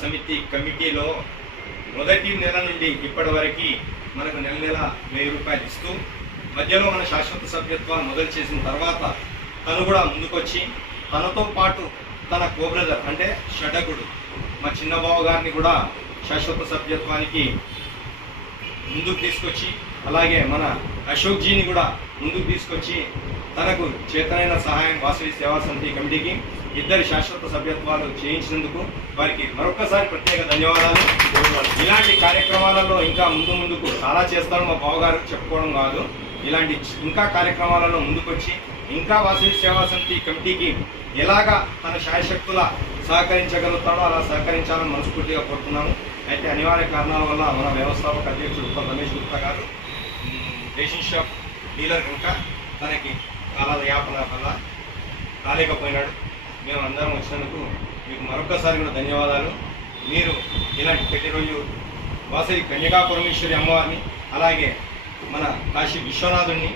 సమితి కమిటీలో మొదటి నెల నుండి ఇప్పటి వరకు మనకు నెల నెల వెయ్యి రూపాయలు ఇస్తూ మధ్యలో మన శాశ్వత సభ్యత్వాన్ని మొదలు చేసిన తర్వాత తను కూడా ముందుకొచ్చి తనతో పాటు తన కోబ్రదర్ అంటే షటకుడు మా చిన్నబావ గారిని కూడా శాశ్వత సభ్యత్వానికి ముందుకు తీసుకొచ్చి అలాగే మన అశోక్ జీని కూడా ముందుకు తీసుకొచ్చి తనకు చేతనైన సహాయం వాసవి సేవా సమితి కమిటీకి ఇద్దరి శాశ్వత సభ్యత్వాలు చేయించినందుకు వారికి మరొకసారి ప్రత్యేక ధన్యవాదాలు. ఇలాంటి కార్యక్రమాలలో ఇంకా ముందు ముందుకు చాలా చేస్తాడు మా బావగారు చెప్పుకోవడం కాదు. ఇలాంటి ఇంకా కార్యక్రమాలలో ముందుకొచ్చి ఇంకా వాసవి సేవా సమితి కమిటీకి ఎలాగా తన శాయశక్తుల సహకరించగలుగుతాడో అలా సహకరించాలని మనస్ఫూర్తిగా కోరుతున్నాము. అయితే అనివార్య కారణాల వల్ల మన వ్యవస్థాపక అధ్యక్షుడు ఉత్తమ్ రమేష్ గుప్తా గారు రేషన్ షాప్ డీలర్ కనుక తనకి కాలాల యాపన వల్ల రాలేకపోయినాడు. మేము అందరం వచ్చినందుకు మీకు మరొకసారి కూడా ధన్యవాదాలు మీరు ఇలాంటి ప్రతిరోజు వాసవి కన్యకాపురమేశ్వరి అమ్మవారిని అలాగే మన కాశీ విశ్వనాథుడిని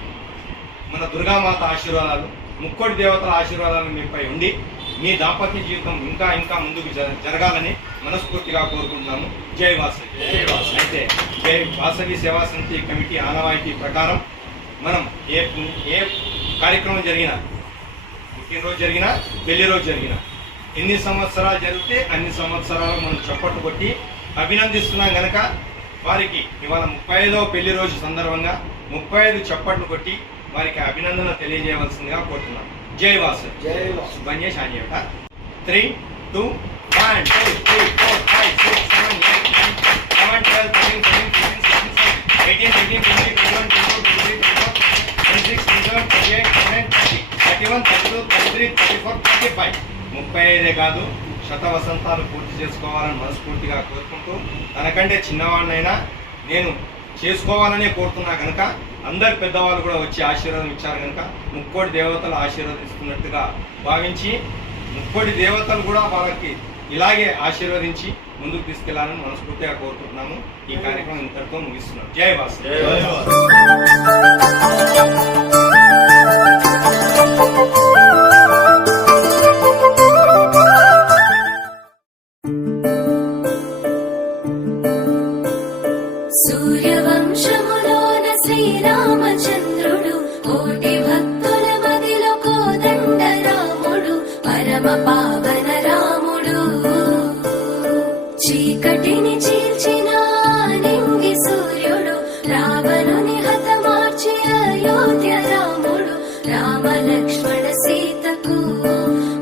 మన దుర్గామాత ఆశీర్వాదాలు ముక్కోటి దేవతల ఆశీర్వాదాలు మీపై ఉండి మీ దాంపత్య జీవితం ఇంకా ఇంకా ముందుకు జర- జరగాలని మనస్ఫూర్తిగా కోరుకుంటున్నాము జై వాసవి. అయితే జై వాసవి సేవా సమితి కమిటీ ఆనవాయితీ ప్రకారం మనం ఏ ఏ కార్యక్రమం జరిగినా పుట్టినరోజు జరిగినా పెళ్ళి రోజు జరిగినా. ఎన్ని సంవత్సరాలు జరిగితే అన్ని సంవత్సరాలు మనం చప్పట్లు కొట్టి అభినందిస్తున్నాం గనక వారికి ఇవాళ ముప్పై ఐదవ పెళ్ళి రోజు సందర్భంగా ముప్పై ఐదు చప్పట్లు కొట్టి వారికి అభినందన తెలియజేయవలసిందిగా కోరుతున్నాం. జై వాసు. జై Vasu. On చేయట three two one two three four five six seven eight nine eleven twelve thirteen fourteen fifteen sixteen eighteen nineteen twenty thirty four thirty five ముప్పై ఐదే కాదు శత వసంతాలు పూర్తి చేసుకోవాలని మనస్ఫూర్తిగా కోరుకుంటూ తనకంటే చిన్నవాడినైనా నేను చేసుకోవాలనే కోరుతున్నా కనుక అందరు పెద్దవాళ్ళు కూడా వచ్చి ఆశీర్వాదం ఇచ్చారు కనుక ముక్కోటి దేవతలు ఆశీర్వదిస్తున్నట్టుగా భావించి ముక్కోటి దేవతలు కూడా వాళ్ళకి ఇలాగే ఆశీర్వదించి ముందుకు తీసుకెళ్ళాలని మనస్ఫూర్తిగా కోరుకుంటున్నాము. ఈ కార్యక్రమం ఇంతటితో ముగిస్తున్నాం జై వాసు. చీకటిని చీల్చిన నింగి సూర్యుడు రావణుని హతమార్చి అయోధ్య రాముడు రామ లక్ష్మణ సీతకు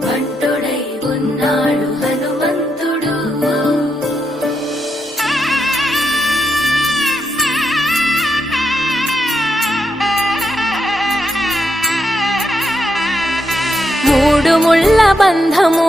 వంటుడై ఉన్నాడు హనుమంతుడు. మూడు ముళ్ళ బంధము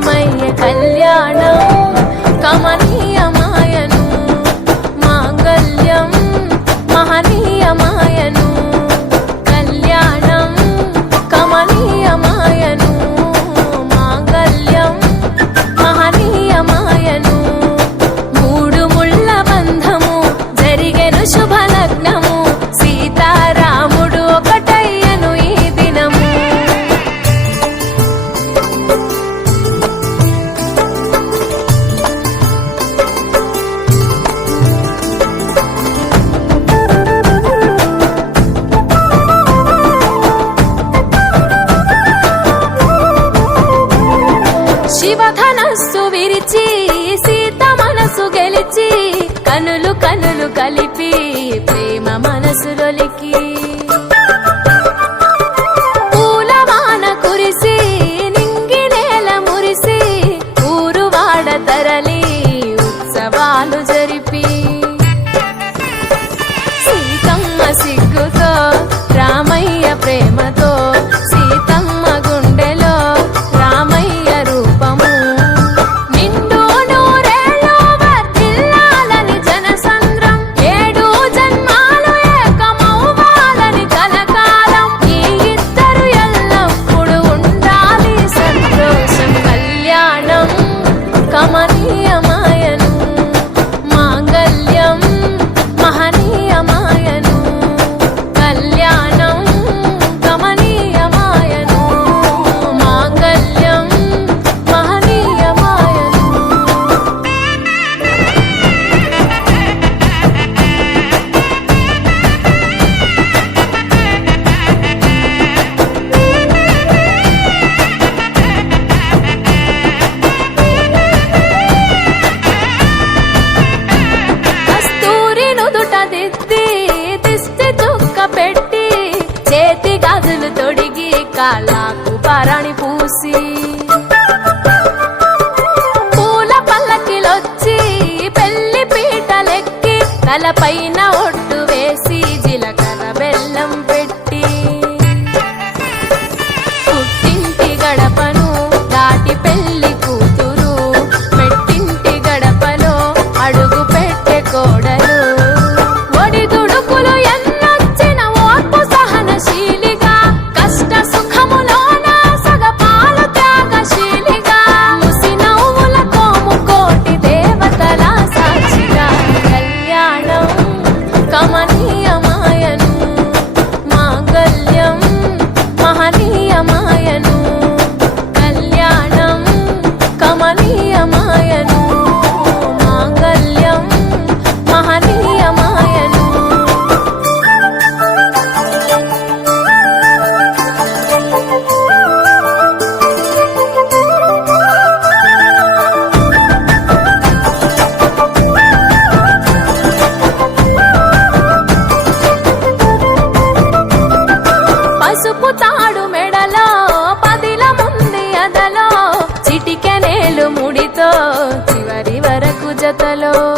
கல்யாண కనులు కనులు కలిపి ప్రేమ మనసులొలికి తలపైన ఒట్టు తాడు మెడలో పదిల పదిలముంది అదలో చిటికెనేలు ముడితో చివరి వరకు జతలో.